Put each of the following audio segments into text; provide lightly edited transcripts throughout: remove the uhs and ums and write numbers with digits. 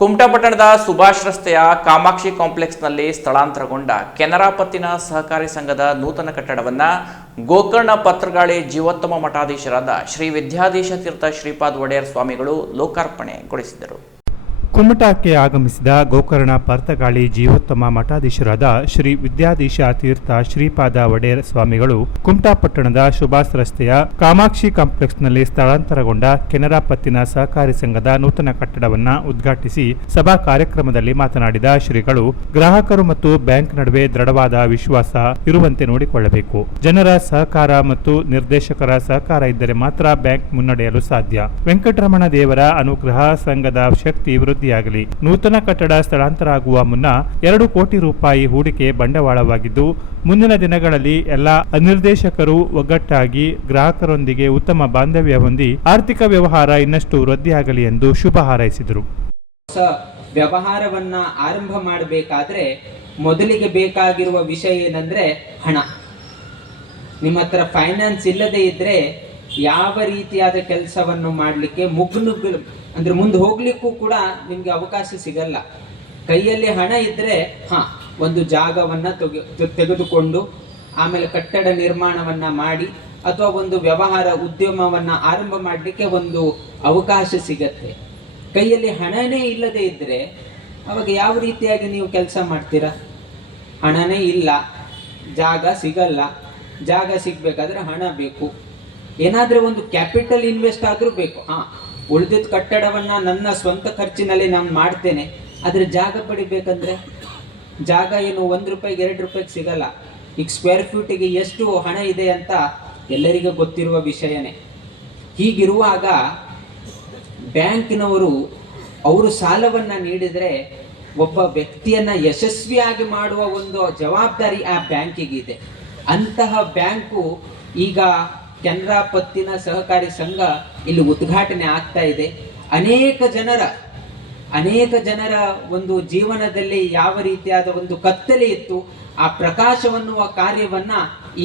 ಕುಮಟಾ ಪಟ್ಟಣದ ಸುಭಾಷ್ ರಸ್ತೆಯ ಕಾಮಾಕ್ಷಿ ಕಾಂಪ್ಲೆಕ್ಸ್ನಲ್ಲಿ ಸ್ಥಳಾಂತರಗೊಂಡ ಕೆನರಾ ಪತ್ತಿನ ಸಹಕಾರಿ ಸಂಘದ ನೂತನ ಕಟ್ಟಡವನ್ನು ಗೋಕರ್ಣ ಪತ್ರಗಾಳಿ ಜೀವೋತ್ತಮ ಮಠಾಧೀಶರಾದ ಶ್ರೀ ವಿದ್ಯಾಧೀಶ ತೀರ್ಥ ಶ್ರೀಪಾದ ಒಡೆಯರ್ ಸ್ವಾಮಿಗಳು ಲೋಕಾರ್ಪಣೆಗೊಳಿಸಿದರು. ಕುಮಟಾಕ್ಕೆ ಆಗಮಿಸಿದ ಗೋಕರ್ಣ ಪರ್ತಗಾಳಿ ಜೀವೋತ್ತಮ ಮಠಾಧೀಶರಾದ ಶ್ರೀ ವಿದ್ಯಾಧೀಶ ತೀರ್ಥ ಶ್ರೀಪಾದ ಒಡೆಯರ್ ಸ್ವಾಮಿಗಳು ಕುಮಟಾ ಪಟ್ಟಣದ ಸುಭಾಷ್ ರಸ್ತೆಯ ಕಾಮಾಕ್ಷಿ ಕಾಂಪ್ಲೆಕ್ಸ್ನಲ್ಲಿ ಸ್ಥಳಾಂತರಗೊಂಡ ಕೆನರಾ ಪತ್ತಿನ ಸಹಕಾರಿ ಸಂಘದ ನೂತನ ಕಟ್ಟಡವನ್ನು ಉದ್ಘಾಟಿಸಿ ಸಭಾ ಕಾರ್ಯಕ್ರಮದಲ್ಲಿ ಮಾತನಾಡಿದ ಶ್ರೀಗಳು, ಗ್ರಾಹಕರು ಮತ್ತು ಬ್ಯಾಂಕ್ ನಡುವೆ ದೃಢವಾದ ವಿಶ್ವಾಸ ಇರುವಂತೆ ನೋಡಿಕೊಳ್ಳಬೇಕು. ಜನರ ಸಹಕಾರ ಮತ್ತು ನಿರ್ದೇಶಕರ ಸಹಕಾರ ಇದ್ದರೆ ಮಾತ್ರ ಬ್ಯಾಂಕ್ ಮುನ್ನಡೆಯಲು ಸಾಧ್ಯ. ವೆಂಕಟರಮಣ ದೇವರ ಅನುಗ್ರಹ, ಸಂಘದ ಶಕ್ತಿ ವೃದ್ಧಿಯಾಗಲಿ. ನೂತನ ಕಟ್ಟಡ ಸ್ಥಳಾಂತರ ಆಗುವ ಮುನ್ನ 2 ಕೋಟಿ ರೂಪಾಯಿ ಹೂಡಿಕೆ ಬಂಡವಾಳವಾಗಿದ್ದು, ಮುಂದಿನ ದಿನಗಳಲ್ಲಿ ಎಲ್ಲ ನಿರ್ದೇಶಕರು ಒಗ್ಗಟ್ಟಾಗಿ ಗ್ರಾಹಕರೊಂದಿಗೆ ಉತ್ತಮ ಬಾಂಧವ್ಯ ಹೊಂದಿ ಆರ್ಥಿಕ ವ್ಯವಹಾರ ಇನ್ನಷ್ಟು ವೃದ್ಧಿಯಾಗಲಿ ಎಂದು ಶುಭ ಹಾರೈಸಿದರು. ಹೊಸ ವ್ಯವಹಾರವನ್ನ ಆರಂಭ ಮಾಡಬೇಕಾದ್ರೆ ಮೊದಲಿಗೆ ಬೇಕಾಗಿರುವ ವಿಷಯ ಏನಂದ್ರೆ ಹಣ. ನಿಮ್ಮ ಹತ್ರ ಫೈನಾನ್ಸ್ ಇಲ್ಲದೆ ಇದ್ರೆ ಯಾವ ರೀತಿಯಾದ ಕೆಲಸವನ್ನು ಮಾಡಲಿಕ್ಕೆ ಅಂದ್ರೆ ಮುಂದೆ ಹೋಗ್ಲಿಕ್ಕೂ ಕೂಡ ನಿಮ್ಗೆ ಅವಕಾಶ ಸಿಗಲ್ಲ. ಕೈಯಲ್ಲಿ ಹಣ ಇದ್ರೆ ಒಂದು ಜಾಗವನ್ನ ತೆಗೆದುಕೊಂಡು ಆಮೇಲೆ ಕಟ್ಟಡ ನಿರ್ಮಾಣವನ್ನ ಮಾಡಿ ಅಥವಾ ಒಂದು ವ್ಯವಹಾರ ಉದ್ಯಮವನ್ನ ಆರಂಭ ಮಾಡಲಿಕ್ಕೆ ಒಂದು ಅವಕಾಶ ಸಿಗತ್ತೆ. ಕೈಯಲ್ಲಿ ಹಣನೇ ಇಲ್ಲದೆ ಇದ್ರೆ ಅವಾಗ ಯಾವ ರೀತಿಯಾಗಿ ನೀವು ಕೆಲಸ ಮಾಡ್ತೀರಾ? ಹಣನೇ ಇಲ್ಲ, ಜಾಗ ಸಿಗಲ್ಲ. ಜಾಗ ಸಿಗ್ಬೇಕಾದ್ರೆ ಹಣ ಬೇಕು. ಏನಾದ್ರೂ ಒಂದು ಕ್ಯಾಪಿಟಲ್ ಇನ್ವೆಸ್ಟ್ ಆದ್ರೂ ಬೇಕು. ಉಳಿದಿದ್ದ ಕಟ್ಟಡವನ್ನ ನನ್ನ ಸ್ವಂತ ಖರ್ಚಿನಲ್ಲಿ ನಾನು ಮಾಡ್ತೇನೆ, ಆದ್ರೆ ಜಾಗ ಪಡಿಬೇಕಂದ್ರೆ ಜಾಗ ಏನು 1 ರೂಪಾಯಿಗೆ 2 ರೂಪಾಯಿಗೆ ಸಿಗಲ್ಲ. ಈಗ ಸ್ಕ್ವೇರ್ ಫೀಟಿಗೆ ಎಷ್ಟು ಹಣ ಇದೆ ಅಂತ ಎಲ್ಲರಿಗೂ ಗೊತ್ತಿರುವ ವಿಷಯನೇ. ಹೀಗಿರುವಾಗ ಬ್ಯಾಂಕಿನವರು ಅವರು ಸಾಲವನ್ನ ನೀಡಿದ್ರೆ ಒಬ್ಬ ವ್ಯಕ್ತಿಯನ್ನ ಯಶಸ್ವಿಯಾಗಿ ಮಾಡುವ ಒಂದು ಜವಾಬ್ದಾರಿ ಆ ಬ್ಯಾಂಕಿಗಿದೆ. ಅಂತಹ ಬ್ಯಾಂಕು ಈಗ ಕೆನರಾ ಪತ್ತಿನ ಸಹಕಾರಿ ಸಂಘ ಇಲ್ಲಿ ಉದ್ಘಾಟನೆ ಆಗ್ತಾ ಇದೆ. ಅನೇಕ ಜನರ ಒಂದು ಜೀವನದಲ್ಲಿ ಯಾವ ರೀತಿಯಾದ ಒಂದು ಕತ್ತಲೆ ಇತ್ತು, ಆ ಪ್ರಕಾಶವನ್ನುವ ಕಾರ್ಯವನ್ನ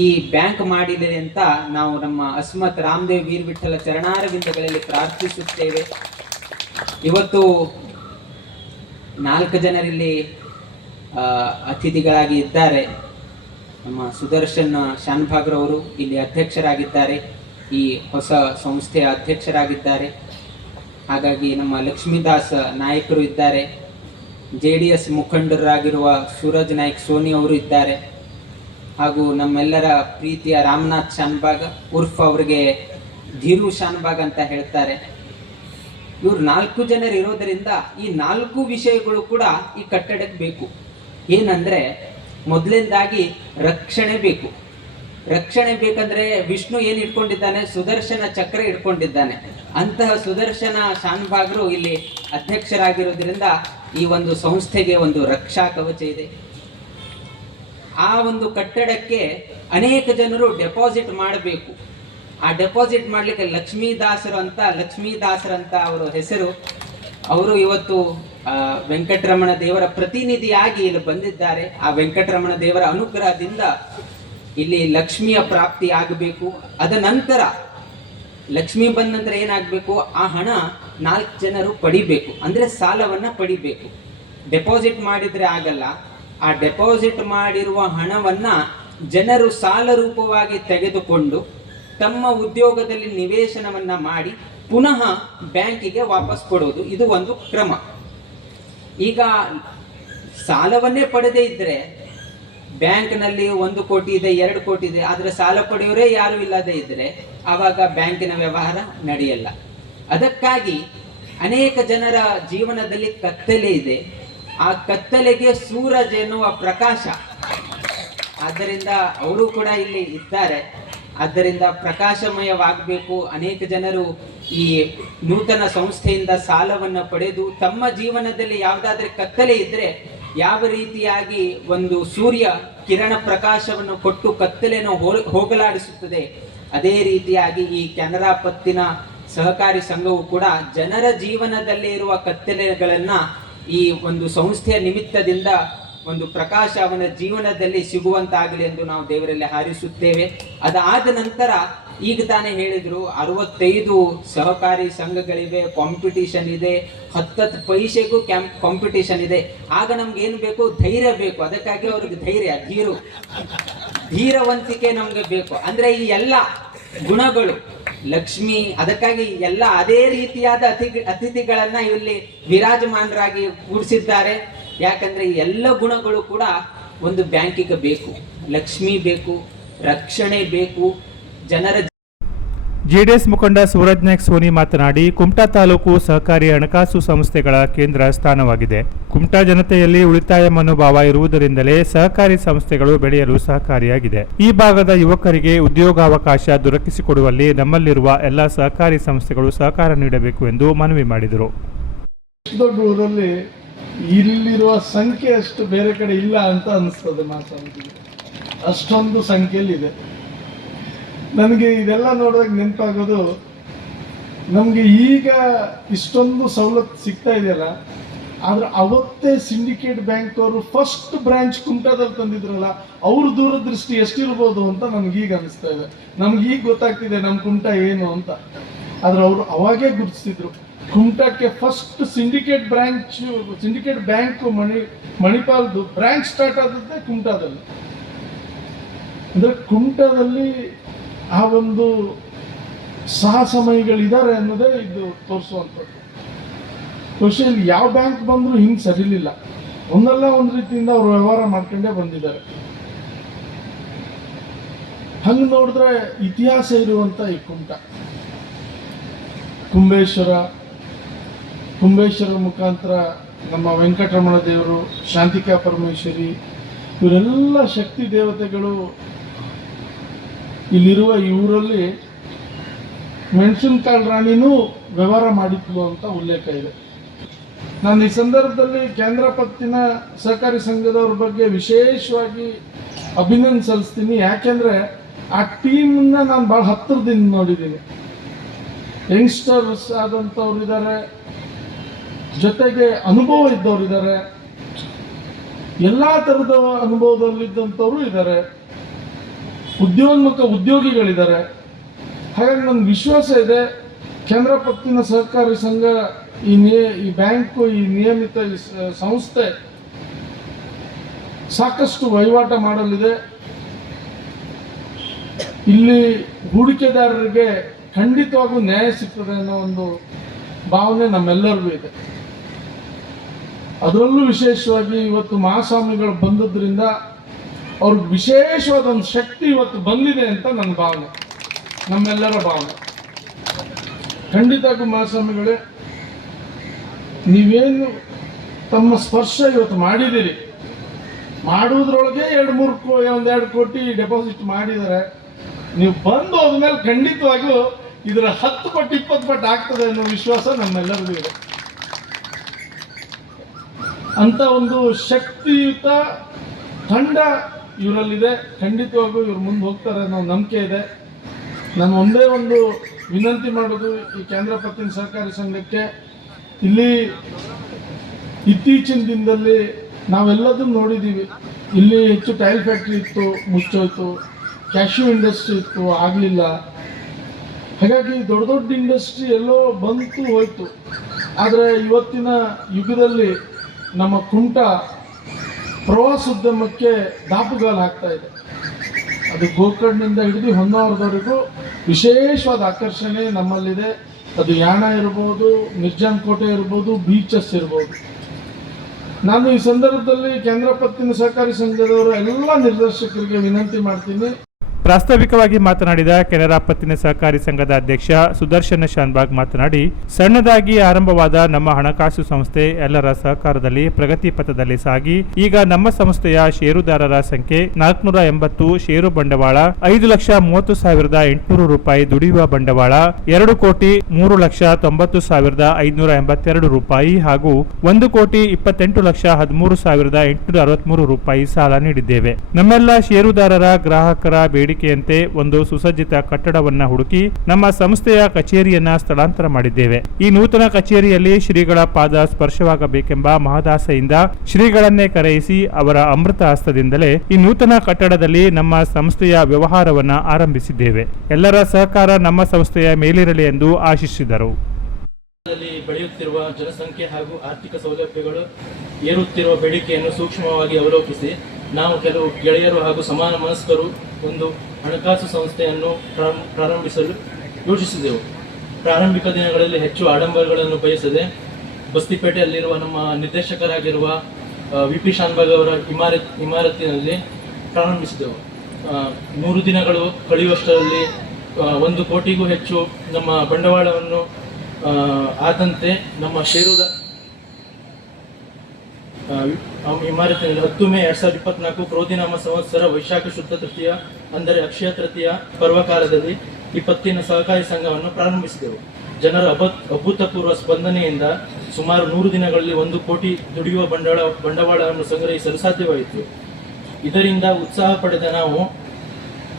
ಈ ಬ್ಯಾಂಕ್ ಮಾಡಿದೆ ಅಂತ ನಾವು ನಮ್ಮ ಅಸ್ಮತ್ ರಾಮದೇವ್ ವೀರ್ ವಿಠಲ ಚರಣಾರವಿಂದಗಳಲ್ಲಿ ಪ್ರಾರ್ಥಿಸುತ್ತೇವೆ. ಇವತ್ತು 4 ಜನರಲ್ಲಿ ಅತಿಥಿಗಳಾಗಿ ಇದ್ದಾರೆ. ನಮ್ಮ ಸುದರ್ಶನ್ ಶಾನ್ಭಾಗ್ರವರು ಇಲ್ಲಿ ಅಧ್ಯಕ್ಷರಾಗಿದ್ದಾರೆ, ಈ ಹೊಸ ಸಂಸ್ಥೆಯ ಅಧ್ಯಕ್ಷರಾಗಿದ್ದಾರೆ. ಹಾಗಾಗಿ ನಮ್ಮ ಲಕ್ಷ್ಮೀದಾಸ್ ನಾಯಕರು ಇದ್ದಾರೆ, JDS ಮುಖಂಡರಾಗಿರುವ ಸೂರಜ್ ನಾಯ್ಕ್ ಸೋನಿ ಅವರು ಇದ್ದಾರೆ, ಹಾಗೂ ನಮ್ಮೆಲ್ಲರ ಪ್ರೀತಿಯ ರಾಮನಾಥ್ ಶಾನ್ಭಾಗ್ ಉರ್ಫ್ ಅವರಿಗೆ ಧೀರು ಶಾನ್ಭಾಗ್ ಅಂತ ಹೇಳ್ತಾರೆ. ಇವರು 4 ಜನರು ಇರೋದರಿಂದ ಈ 4 ವಿಷಯಗಳು ಕೂಡ ಈ ಕಟ್ಟಡಕ್ಕೆ ಬೇಕು. ಏನಂದ್ರೆ ಮೊದಲನೇದಾಗಿ ರಕ್ಷಣೆ ಬೇಕು. ರಕ್ಷಣೆ ಬೇಕಂದ್ರೆ ವಿಷ್ಣು ಏನ್ ಇಟ್ಕೊಂಡಿದ್ದಾನೆ? ಸುದರ್ಶನ ಚಕ್ರ ಇಟ್ಕೊಂಡಿದ್ದಾನೆ. ಅಂತಹ ಸುದರ್ಶನ ಶಾನ್ಭಾಗ್ರು ಇಲ್ಲಿ ಅಧ್ಯಕ್ಷರಾಗಿರೋದ್ರಿಂದ ಈ ಒಂದು ಸಂಸ್ಥೆಗೆ ಒಂದು ರಕ್ಷಾ ಕವಚ ಇದೆ. ಆ ಒಂದು ಕಟ್ಟಡಕ್ಕೆ ಅನೇಕ ಜನರು ಡೆಪಾಸಿಟ್ ಮಾಡಬೇಕು. ಆ ಡೆಪಾಸಿಟ್ ಮಾಡ್ಲಿಕ್ಕೆ ಲಕ್ಷ್ಮೀದಾಸರಂತ ಅವರ ಹೆಸರು. ಅವರು ಇವತ್ತು ವೆಂಕಟರಮಣ ದೇವರ ಪ್ರತಿನಿಧಿಯಾಗಿ ಇಲ್ಲಿ ಬಂದಿದ್ದಾರೆ. ಆ ವೆಂಕಟರಮಣ ದೇವರ ಅನುಗ್ರಹದಿಂದ ಇಲ್ಲಿ ಲಕ್ಷ್ಮಿಯ ಪ್ರಾಪ್ತಿ ಆಗಬೇಕು. ಅದ ನಂತರ ಲಕ್ಷ್ಮಿ ಬಂದ ನಂತರ ಏನಾಗಬೇಕು? ಆ ಹಣ 4 ಜನರು ಪಡಿಬೇಕು, ಅಂದ್ರೆ ಸಾಲವನ್ನ ಪಡಿಬೇಕು. ಡೆಪಾಸಿಟ್ ಮಾಡಿದ್ರೆ ಆಗಲ್ಲ. ಆ ಡೆಪಾಸಿಟ್ ಮಾಡಿರುವ ಹಣವನ್ನ ಜನರು ಸಾಲ ರೂಪವಾಗಿ ತೆಗೆದುಕೊಂಡು ತಮ್ಮ ಉದ್ಯೋಗದಲ್ಲಿ ನಿವೇಶನವನ್ನ ಮಾಡಿ ಪುನಃ ಬ್ಯಾಂಕಿಗೆ ವಾಪಸ್ ಕೊಡೋದು, ಇದು ಒಂದು ಕ್ರಮ. ಈಗ ಸಾಲವನ್ನೇ ಪಡೆದೇ ಇದ್ರೆ ಬ್ಯಾಂಕ್ನಲ್ಲಿ 1 ಕೋಟಿ ಇದೆ, 2 ಕೋಟಿ ಇದೆ, ಆದ್ರೆ ಸಾಲ ಪಡೆಯೋರೇ ಯಾರು ಇಲ್ಲದೆ ಇದ್ರೆ ಆವಾಗ ಬ್ಯಾಂಕಿನ ವ್ಯವಹಾರ ನಡೆಯಲ್ಲ. ಅದಕ್ಕಾಗಿ ಅನೇಕ ಜನರ ಜೀವನದಲ್ಲಿ ಕತ್ತಲೆ ಇದೆ. ಆ ಕತ್ತಲೆಗೆ ಸೂರಜ್ ಎನ್ನುವ ಪ್ರಕಾಶ, ಆದ್ದರಿಂದ ಅವರು ಕೂಡ ಇಲ್ಲಿ ಇದ್ದಾರೆ. ಆದ್ದರಿಂದ ಪ್ರಕಾಶಮಯವಾಗಬೇಕು. ಅನೇಕ ಜನರು ಈ ನೂತನ ಸಂಸ್ಥೆಯಿಂದ ಸಾಲವನ್ನು ಪಡೆದು ತಮ್ಮ ಜೀವನದಲ್ಲಿ ಯಾವುದಾದ್ರೂ ಕತ್ತಲೆ ಇದ್ರೆ ಯಾವ ರೀತಿಯಾಗಿ ಒಂದು ಸೂರ್ಯ ಕಿರಣ ಪ್ರಕಾಶವನ್ನು ಕೊಟ್ಟು ಕತ್ತಲೆಯನ್ನು ಹೋಗಲಾಡಿಸುತ್ತದೆ, ಅದೇ ರೀತಿಯಾಗಿ ಈ ಕೆನರಾ ಪತ್ತಿನ ಸಹಕಾರಿ ಸಂಘವು ಕೂಡ ಜನರ ಜೀವನದಲ್ಲಿ ಇರುವ ಕತ್ತಲೆಗಳನ್ನ ಈ ಒಂದು ಸಂಸ್ಥೆಯ ನಿಮಿತ್ತದಿಂದ ಒಂದು ಪ್ರಕಾಶ ಅವನ ಜೀವನದಲ್ಲಿ ಸಿಗುವಂತಾಗಲಿ ಎಂದು ನಾವು ದೇವರಲ್ಲಿ ಹಾರೈಸುತ್ತೇವೆ. ಅದಾದ ನಂತರ ಈಗ ತಾನೇ ಹೇಳಿದ್ರು 65 ಸಹಕಾರಿ ಸಂಘಗಳಿವೆ, ಕಾಂಪಿಟಿಷನ್ ಇದೆ, 10 ಪೈಸೆಗೂ ಕಾಂಪಿಟಿಷನ್ ಇದೆ. ಆಗ ನಮ್ಗೆ ಏನು ಬೇಕು? ಧೈರ್ಯ ಬೇಕು. ಅದಕ್ಕಾಗಿ ಅವ್ರಿಗೆ ಧೈರ್ಯ, ಧೀರವಂತಿಕೆ ನಮ್ಗೆ ಬೇಕು. ಅಂದ್ರೆ ಈ ಎಲ್ಲ ಗುಣಗಳು ಲಕ್ಷ್ಮಿ, ಅದಕ್ಕಾಗಿ ಎಲ್ಲ ಅದೇ ರೀತಿಯಾದ ಅತಿಥಿಗಳನ್ನ ಇಲ್ಲಿ ವಿರಾಜಮಾನರಾಗಿ ಕೂಡಿಸಿದ್ದಾರೆ. ಯಾಕಂದ್ರೆ ಈ ಎಲ್ಲ ಗುಣಗಳು ಕೂಡ ಒಂದು ಬ್ಯಾಂಕಿಗೆ ಬೇಕು. ಲಕ್ಷ್ಮಿ ಬೇಕು, ರಕ್ಷಣೆ ಬೇಕು, ಜನರ. ಜೆಡಿಎಸ್ ಮುಖಂಡ ಸೂರಜ್ ನಾಯ್ಕ್ ಸೋನಿ ಮಾತನಾಡಿ, ಕುಮಟಾ ತಾಲೂಕು ಸಹಕಾರಿ ಹಣಕಾಸು ಸಂಸ್ಥೆಗಳ ಕೇಂದ್ರ ಸ್ಥಾನವಾಗಿದೆ. ಕುಮಟಾ ಜನತೆಯಲ್ಲಿ ಉಳಿತಾಯ ಮನೋಭಾವ ಇರುವುದರಿಂದಲೇ ಸಹಕಾರಿ ಸಂಸ್ಥೆಗಳು ಬೆಳೆಯಲು ಸಹಕಾರಿಯಾಗಿದೆ. ಈ ಭಾಗದ ಯುವಕರಿಗೆ ಉದ್ಯೋಗಾವಕಾಶ ದೊರಕಿಸಿಕೊಡುವಲ್ಲಿ ನಮ್ಮಲ್ಲಿರುವ ಎಲ್ಲ ಸಹಕಾರಿ ಸಂಸ್ಥೆಗಳು ಸಹಕಾರ ನೀಡಬೇಕು ಎಂದು ಮನವಿ ಮಾಡಿದರು. ದೊಡ್ಡ ಊರಲ್ಲಿ ಇಲ್ಲಿರುವ ಸಂಖ್ಯೆ ಅಷ್ಟು ಬೇರೆ ಕಡೆ ಇಲ್ಲ ಅಂತ ಅನಿಸ್ತದೆ. ಮಾತಾಡೋದು ಅಷ್ಟೊಂದು ಸಂಖ್ಯೆಯಲ್ಲಿದೆ. ನನಗೆ ಇದೆಲ್ಲ ನೋಡಿದಾಗ ನೆನಪಾಗೋದು, ನಮಗೆ ಈಗ ಇಷ್ಟೊಂದು ಸವಲತ್ತು ಸಿಗ್ತಾ ಇದೆಯಲ್ಲ, ಆದ್ರೆ ಅವತ್ತೇ ಸಿಂಡಿಕೇಟ್ ಬ್ಯಾಂಕ್ ಅವರು ಫಸ್ಟ್ ಬ್ರಾಂಚ್ ಕುಮಟಾದಲ್ಲಿ ತಂದಿದ್ರಲ್ಲ, ಅವ್ರ ದೂರದೃಷ್ಟಿ ಎಷ್ಟಿರ್ಬೋದು ಅಂತ ನನಗೀಗ ಅನಿಸ್ತಾ ಇದೆ. ನಮ್ಗೀಗ ಗೊತ್ತಾಗ್ತಿದೆ ನಮ್ಮ ಕುಮಟಾ ಏನು ಅಂತ. ಆದ್ರೆ ಅವರು ಅವಾಗೇ ಗುರುತಿಸಿದ್ರು. ಕುಮಟಾಕ್ಕೆ ಫಸ್ಟ್ ಸಿಂಡಿಕೇಟ್ ಬ್ಯಾಂಕ್ ಮಣಿಪಾಲ್ದು ಬ್ರಾಂಚ್ ಸ್ಟಾರ್ಟ್ ಆದದ್ದೇ ಕುಮಟಾದಲ್ಲಿ. ಅಂದ್ರೆ ಕುಮಟಾದಲ್ಲಿ ಆ ಒಂದು ಸಾಹಸಮಯಿಗಳಿದ್ದಾರೆ ಅನ್ನೋದೇ ಇದು ತೋರಿಸುವಂಥದ್ದು. ಬಹುಶಃ ಇಲ್ಲಿ ಯಾವ ಬ್ಯಾಂಕ್ ಬಂದರೂ ಹಿಂಗೆ ಸರಿಲಿಲ್ಲ. ಒಂದಲ್ಲ ಒಂದು ರೀತಿಯಿಂದ ಅವರು ವ್ಯವಹಾರ ಮಾಡ್ಕೊಂಡೇ ಬಂದಿದ್ದಾರೆ. ಹಂಗೆ ನೋಡಿದ್ರೆ ಇತಿಹಾಸ ಇರುವಂಥ ಈ ಕುಮಟಾ, ಕುಂಬೇಶ್ವರ ಮುಖಾಂತರ ನಮ್ಮ ವೆಂಕಟರಮಣ ದೇವರು, ಶಾಂತಿಕಾ ಪರಮೇಶ್ವರಿ, ಇವರೆಲ್ಲ ಶಕ್ತಿ ದೇವತೆಗಳು ಇಲ್ಲಿರುವ ಈ ಊರಲ್ಲಿ ಮೆಣಸಿನಕಾಳು ರಾಣಿನೂ ವ್ಯವಹಾರ ಮಾಡಿದ್ಲು ಅಂತ ಉಲ್ಲೇಖ ಇದೆ. ನಾನು ಈ ಸಂದರ್ಭದಲ್ಲಿ ಕೇಂದ್ರ ಪತ್ತಿನ ಸಹಕಾರಿ ಸಂಘದವ್ರ ಬಗ್ಗೆ ವಿಶೇಷವಾಗಿ ಅಭಿನಂದನೆ ಸಲ್ಲಿಸ್ತೀನಿ. ಯಾಕೆಂದ್ರೆ ಆ ಟೀಮ್ನ ನಾನು ಭಾಳ ಹತ್ತಿರದಿಂದ ನೋಡಿದ್ದೀನಿ. ಯಂಗ್ಸ್ಟರ್ಸ್ ಆದಂಥವ್ರು ಇದ್ದಾರೆ, ಜೊತೆಗೆ ಅನುಭವ ಇದ್ದವ್ರು ಇದ್ದಾರೆ, ಎಲ್ಲ ಥರದ ಅನುಭವದಲ್ಲಿದ್ದಂಥವ್ರು ಇದ್ದಾರೆ, ಉದ್ಯೋನ್ಮುಖ ಉದ್ಯೋಗಿಗಳಿದ್ದಾರೆ. ಹಾಗಾಗಿ ನನಗೆ ವಿಶ್ವಾಸ ಇದೆ, ಕೇಂದ್ರ ಪತ್ತಿನ ಸಹಕಾರಿ ಸಂಘ, ಈ ಬ್ಯಾಂಕು, ಈ ನಿಯಮಿತ ಸಂಸ್ಥೆ ಸಾಕಷ್ಟು ವಹಿವಾಟ ಮಾಡಲಿದೆ. ಇಲ್ಲಿ ಹೂಡಿಕೆದಾರರಿಗೆ ಖಂಡಿತವಾಗೂ ನ್ಯಾಯ ಸಿಗ್ತದೆ ಅನ್ನೋ ಒಂದು ಭಾವನೆ ನಮ್ಮೆಲ್ಲರಿಗೂ ಇದೆ. ಅದರಲ್ಲೂ ವಿಶೇಷವಾಗಿ ಇವತ್ತು ಮಹಾಸ್ವಾಮಿಗಳು ಬಂದದ್ರಿಂದ ಅವ್ರಿಗೆ ವಿಶೇಷವಾದ ಒಂದು ಶಕ್ತಿ ಇವತ್ತು ಬಂದಿದೆ ಅಂತ ನನ್ನ ಭಾವನೆ, ನಮ್ಮೆಲ್ಲರ ಭಾವನೆ. ಖಂಡಿತವಾಗೂ ಮಹಾಸ್ವಾಮಿಗಳೇ, ನೀವೇನು ತಮ್ಮ ಸ್ಪರ್ಶ ಇವತ್ತು ಮಾಡಿದ್ದೀರಿ, ಮಾಡುವುದ್ರೊಳಗೆ 2 ಕೋಟಿ ಡೆಪಾಸಿಟ್ ಮಾಡಿದ್ದಾರೆ. ನೀವು ಬಂದು ಹೋದ್ಮೇಲೆ ಖಂಡಿತವಾಗೂ ಇದರ 10 ಪಟ್ಟು 20 ಪಟ್ಟು ಆಗ್ತದೆ ಅನ್ನೋ ವಿಶ್ವಾಸ ನಮ್ಮೆಲ್ಲರಿಗೂ ಇದೆ. ಅಂತ ಒಂದು ಶಕ್ತಿಯುತ ತಂಡ ಇವರಲ್ಲಿದೆ. ಖಂಡಿತವಾಗೂ ಇವ್ರು ಮುಂದೆ ಹೋಗ್ತಾರೆ ಅನ್ನೋ ನಂಬಿಕೆ ಇದೆ. ನಾನು ಒಂದೇ ಒಂದು ವಿನಂತಿ ಮಾಡೋದು ಈ ಕೇಂದ್ರ ಪತ್ತಿನ ಸಹಕಾರಿ ಸಂಘಕ್ಕೆ, ಇಲ್ಲಿ ಇತ್ತೀಚಿನ ದಿನದಲ್ಲಿ ನಾವೆಲ್ಲದನ್ನು ನೋಡಿದ್ದೀವಿ. ಇಲ್ಲಿ ಹೆಚ್ಚು ಟೈಲ್ ಫ್ಯಾಕ್ಟ್ರಿ ಇತ್ತು, ಮುಚ್ಚೋಯ್ತು. ಕ್ಯಾಶ್ಯೂ ಇಂಡಸ್ಟ್ರಿ ಇತ್ತು, ಆಗಲಿಲ್ಲ. ಹಾಗಾಗಿ ದೊಡ್ಡ ದೊಡ್ಡ ಇಂಡಸ್ಟ್ರಿ ಎಲ್ಲೋ ಬಂತು ಹೋಯ್ತು. ಆದರೆ ಇವತ್ತಿನ ಯುಗದಲ್ಲಿ ನಮ್ಮ ಕುಮಟಾ ಪ್ರವಾಸೋದ್ಯಮಕ್ಕೆ ದಾಪುಗಾಲು ಹಾಕ್ತಾ ಇದೆ. ಅದು ಗೋಕರ್ಣದಿಂದ ಹಿಡಿದು ಹೊನ್ನಾವರದವರೆಗೂ ವಿಶೇಷವಾದ ಆಕರ್ಷಣೆ ನಮ್ಮಲ್ಲಿದೆ. ಅದು ಯಾಣ ಇರ್ಬೋದು, ಮಿರ್ಜಾನ್ ಕೋಟೆ ಇರ್ಬೋದು, ಬೀಚಸ್ ಇರ್ಬೋದು. ನಾನು ಈ ಸಂದರ್ಭದಲ್ಲಿ ಕೇಂದ್ರ ಪತ್ತಿನ ಸಹಕಾರಿ ಸಂಘದವರು ಎಲ್ಲ ನಿರ್ದೇಶಕರಿಗೆ ವಿನಂತಿ ಮಾಡ್ತೀನಿ. ಪ್ರಾಸ್ತಾವಿಕವಾಗಿ ಮಾತನಾಡಿದ ಕೆನರಾ ಪತ್ತಿನ ಸಹಕಾರಿ ಸಂಘದ ಅಧ್ಯಕ್ಷ ಸುದರ್ಶನ ಶಾನ್ಭಾಗ್ ಮಾತನಾಡಿ, ಸಣ್ಣದಾಗಿ ಆರಂಭವಾದ ನಮ್ಮ ಹಣಕಾಸು ಸಂಸ್ಥೆ ಎಲ್ಲರ ಸಹಕಾರದಲ್ಲಿ ಪ್ರಗತಿ ಪಥದಲ್ಲಿ ಸಾಗಿ ಈಗ ನಮ್ಮ ಸಂಸ್ಥೆಯ ಷೇರುದಾರರ ಸಂಖ್ಯೆ 480, ಷೇರು ಬಂಡವಾಳ 5,30,800 ರೂಪಾಯಿ, ದುಡಿಯುವ ಬಂಡವಾಳ 2,03,90,582 ರೂಪಾಯಿ ಹಾಗೂ 1,28,13,863 ರೂಪಾಯಿ ಸಾಲ ನೀಡಿದ್ದೇವೆ. ನಮ್ಮೆಲ್ಲ ಷೇರುದಾರರ ಗ್ರಾಹಕರ ಬೇಡಿಕೆ ಬೇಡಿಕೆಯಂತೆ ಒಂದು ಸುಸಜ್ಜಿತ ಕಟ್ಟಡವನ್ನ ಹುಡುಕಿ ನಮ್ಮ ಸಂಸ್ಥೆಯ ಕಚೇರಿಯನ್ನ ಸ್ಥಳಾಂತರ ಮಾಡಿದ್ದೇವೆ. ಈ ನೂತನ ಕಚೇರಿಯಲ್ಲಿ ಶ್ರೀಗಳ ಪಾದ ಸ್ಪರ್ಶವಾಗಬೇಕೆಂಬ ಮಹದಾಸೆಯಿಂದ ಶ್ರೀಗಳನ್ನೇ ಕರೆಯಿಸಿ ಅವರ ಅಮೃತ ಹಸ್ತದಿಂದಲೇ ಈ ನೂತನ ಕಟ್ಟಡದಲ್ಲಿ ನಮ್ಮ ಸಂಸ್ಥೆಯ ವ್ಯವಹಾರವನ್ನ ಆರಂಭಿಸಿದ್ದೇವೆ. ಎಲ್ಲರ ಸಹಕಾರ ನಮ್ಮ ಸಂಸ್ಥೆಯ ಮೇಲಿರಲಿ ಎಂದು ಆಶಿಸಿದರು. ಬೆಳೆಯುತ್ತಿರುವ ಜನಸಂಖ್ಯೆ ಹಾಗೂ ಆರ್ಥಿಕ ಸೌಲಭ್ಯಗಳು ಏರುತ್ತಿರುವ ಬೇಡಿಕೆಯನ್ನು ಸೂಕ್ಷ್ಮವಾಗಿ ಅವಲೋಕಿಸಿ ನಾವು ಕೆಲವು ಗೆಳೆಯರು ಹಾಗೂ ಸಮಾನ ಮನಸ್ಕರು ಒಂದು ಹಣಕಾಸು ಸಂಸ್ಥೆಯನ್ನು ಪ್ರಾರಂಭಿಸಲು ಯೋಚಿಸಿದೆವು. ಪ್ರಾರಂಭಿಕ ದಿನಗಳಲ್ಲಿ ಹೆಚ್ಚು ಆಡಂಬರಗಳನ್ನು ಬಯಸದೆ ಬಸ್ತಿಪೇಟೆಯಲ್ಲಿರುವ ನಮ್ಮ ನಿರ್ದೇಶಕರಾಗಿರುವ ವಿ.ಪಿ. ಶಾನ್ಭಾಗ್ ಅವರ ಇಮಾರತಿನಲ್ಲಿ ಪ್ರಾರಂಭಿಸಿದೆವು. 100 ದಿನಗಳು ಕಳೆಯುವಷ್ಟರಲ್ಲಿ 1 ಕೋಟಿಗೂ ಹೆಚ್ಚು ನಮ್ಮ ಬಂಡವಾಳವನ್ನು ಆದಂತೆ ನಮ್ಮ ಇಮಾರತಿನಲ್ಲಿ 10 ಮೇ 2024 ಕ್ರೋಧಿನಾಮ ಸಂವತ್ಸರ ವೈಶಾಖ ಶುದ್ಧ ತೃತೀಯ ಅಂದರೆ ಅಕ್ಷಯ ತೃತೀಯ ಪರ್ವಕಾಲದಲ್ಲಿ ಈ ಪತ್ತಿನ ಸಹಕಾರಿ ಸಂಘವನ್ನು ಪ್ರಾರಂಭಿಸಿದೆವು. ಜನರ ಅಭೂತಪೂರ್ವ ಸ್ಪಂದನೆಯಿಂದ ಸುಮಾರು 100 ದಿನಗಳಲ್ಲಿ 1 ಕೋಟಿ ದುಡಿಯುವ ಬಂಡವಾಳವನ್ನು ಸಂಗ್ರಹಿಸಲು ಸಾಧ್ಯವಾಯಿತು. ಇದರಿಂದ ಉತ್ಸಾಹ ಪಡೆದ ನಾವು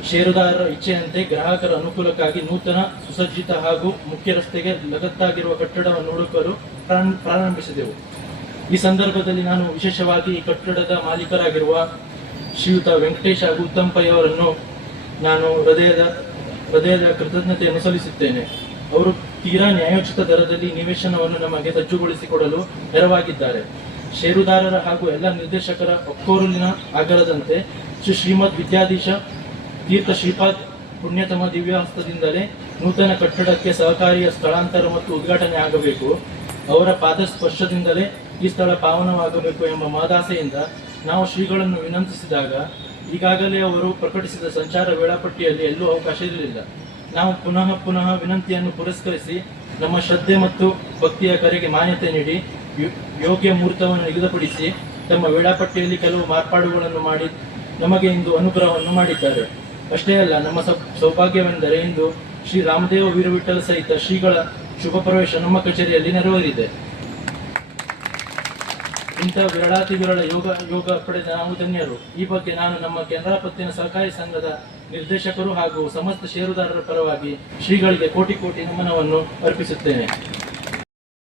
ಷೇರುದಾರರ ಇಚ್ಛೆಯಂತೆ ಗ್ರಾಹಕರ ಅನುಕೂಲಕ್ಕಾಗಿ ನೂತನ ಸುಸಜ್ಜಿತ ಹಾಗೂ ಮುಖ್ಯ ರಸ್ತೆಗೆ ಲಗತ್ತಾಗಿರುವ ಕಟ್ಟಡವನ್ನು ಹುಡುಕಲು ಪ್ರಾರಂಭಿಸಿದೆವು. ಈ ಸಂದರ್ಭದಲ್ಲಿ ನಾನು ವಿಶೇಷವಾಗಿ ಈ ಕಟ್ಟಡದ ಮಾಲೀಕರಾಗಿರುವ ಶ್ರೀಯುತ ವೆಂಕಟೇಶ್ ಹಾಗೂ ಉತ್ತಮ್ ಪೈ ಅವರನ್ನು ನಾನು ಹೃದಯದ ಕೃತಜ್ಞತೆಯನ್ನು ಸಲ್ಲಿಸುತ್ತೇನೆ. ಅವರು ತೀರಾ ನ್ಯಾಯೋಚಿತ ದರದಲ್ಲಿ ನಿವೇಶನವನ್ನು ನಮಗೆ ಸಜ್ಜುಗೊಳಿಸಿಕೊಡಲು ನೆರವಾಗಿದ್ದಾರೆ. ಷೇರುದಾರರ ಹಾಗೂ ಎಲ್ಲ ನಿರ್ದೇಶಕರ ಒಕ್ಕೊರಲಿನ ಆಗರದಂತೆ ಶ್ರೀಮದ್ ವಿದ್ಯಾಧೀಶ ತೀರ್ಥ ಶ್ರೀಪಾದ್ ಪುಣ್ಯತಮ ದಿವ್ಯಹಸ್ತದಿಂದಲೇ ನೂತನ ಕಟ್ಟಡಕ್ಕೆ ಸಹಕಾರಿಯ ಸ್ಥಳಾಂತರ ಮತ್ತು ಉದ್ಘಾಟನೆ ಆಗಬೇಕು. ಅವರ ಪಾದ ಸ್ಪರ್ಶದಿಂದಲೇ ಈ ಸ್ಥಳ ಪಾವನವಾಗಬೇಕು ಎಂಬ ಮಹದಾಸೆಯಿಂದ ನಾವು ಶ್ರೀಗಳನ್ನು ವಿನಂತಿಸಿದಾಗ ಈಗಾಗಲೇ ಅವರು ಪ್ರಕಟಿಸಿದ ಸಂಚಾರ ವೇಳಾಪಟ್ಟಿಯಲ್ಲಿ ಎಲ್ಲೂ ಅವಕಾಶ ಇರಲಿಲ್ಲ. ನಾವು ಪುನಃ ವಿನಂತಿಯನ್ನು ಪುರಸ್ಕರಿಸಿ ನಮ್ಮ ಶ್ರದ್ಧೆ ಮತ್ತು ಭಕ್ತಿಯ ಕರೆಗೆ ಮಾನ್ಯತೆ ನೀಡಿ ಯೋಗ್ಯ ಮುಹೂರ್ತವನ್ನು ನಿಗದಿಪಡಿಸಿ ತಮ್ಮ ವೇಳಾಪಟ್ಟಿಯಲ್ಲಿ ಕೆಲವು ಮಾರ್ಪಾಡುಗಳನ್ನು ಮಾಡಿ ನಮಗೆ ಇಂದು ಅನುಗ್ರಹವನ್ನು ಮಾಡಿದ್ದಾರೆ. ಅಷ್ಟೇ ಅಲ್ಲ, ನಮ್ಮ ಸೌಭಾಗ್ಯವೆಂದರೆ ಇಂದು ಶ್ರೀ ರಾಮದೇವ ವೀರವಿಠಲ ಸಹಿತ ಶ್ರೀಗಳ ಶುಭ ಪ್ರವೇಶ ನಮ್ಮ ಕಚೇರಿಯಲ್ಲಿ ನೆರವೇರಿದೆ. ಇಂಥ ವಿರಳಾತಿ ವಿರಳ ಯೋಗ ಪಡೆದ ನಾವು ಧನ್ಯರು. ಈ ಬಗ್ಗೆ ನಾನು ನಮ್ಮ ಕೆನರಾ ಪತ್ತಿನ ಸಹಕಾರಿ ಸಂಘದ ನಿರ್ದೇಶಕರು ಹಾಗೂ ಸಮಸ್ತ ಷೇರುದಾರರ ಪರವಾಗಿ ಶ್ರೀಗಳಿಗೆ ಕೋಟಿ ನಮನವನ್ನು ಅರ್ಪಿಸುತ್ತೇನೆ.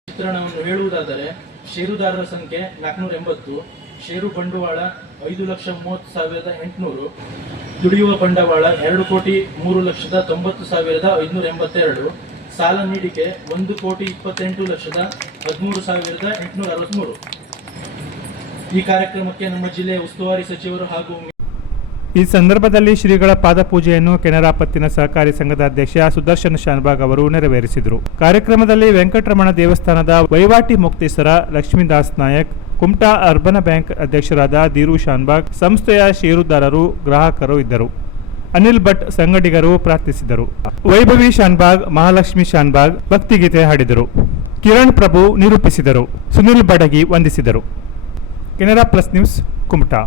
ಚಿತ್ರಣವನ್ನು ಹೇಳುವುದಾದರೆ, ಷೇರುದಾರರ ಸಂಖ್ಯೆ 480, ಷೇರು ಬಂಡವಾಳ 5,30,800, ದುಡಿಯುವ ಬಂಡವಾಳ 2,03,90,582, ಸಾಲ ನೀಡಿಕೆ 1,28,13,13,863. ಈ ಕಾರ್ಯಕ್ರಮಕ್ಕೆ ನಮ್ಮ ಜಿಲ್ಲೆಯ ಉಸ್ತುವಾರಿ ಸಚಿವರು ಹಾಗೂ ಈ ಸಂದರ್ಭದಲ್ಲಿ ಶ್ರೀಗಳ ಪಾದಪೂಜೆಯನ್ನು ಕೆನರಾ ಪತ್ತಿನ ಸಹಕಾರಿ ಸಂಘದ ಅಧ್ಯಕ್ಷ ಸುದರ್ಶನ್ ಶಾನ್ಭಾಗ್ ಅವರು ನೆರವೇರಿಸಿದರು. ಕಾರ್ಯಕ್ರಮದಲ್ಲಿ ವೆಂಕಟರಮಣ ದೇವಸ್ಥಾನದ ವಹಿವಾಟಿ ಮುಕ್ತೇಸರ ಲಕ್ಷ್ಮೀದಾಸ್ ನಾಯಕ್, ಕುಮಟಾ ಅರ್ಬನ್ ಬ್ಯಾಂಕ್ ಅಧ್ಯಕ್ಷರಾದ ಧೀರು ಶಾನ್ಭಾಗ್, ಸಂಸ್ಥೆಯ ಷೇರುದಾರರು, ಗ್ರಾಹಕರು ಇದ್ದರು. ಅನಿಲ್ ಭಟ್ ಸಂಗಡಿಗರು ಪ್ರಾರ್ಥಿಸಿದರು. ವೈಭವಿ ಶಾನ್ಭಾಗ್, ಮಹಾಲಕ್ಷ್ಮಿ ಶಾನ್ಭಾಗ್ ಭಕ್ತಿಗೀತೆ ಹಾಡಿದರು. ಕಿರಣ್ ಪ್ರಭು ನಿರೂಪಿಸಿದರು. ಸುನಿಲ್ ಬಡಗಿ ವಂದಿಸಿದರು. Canara plus news, Kumta.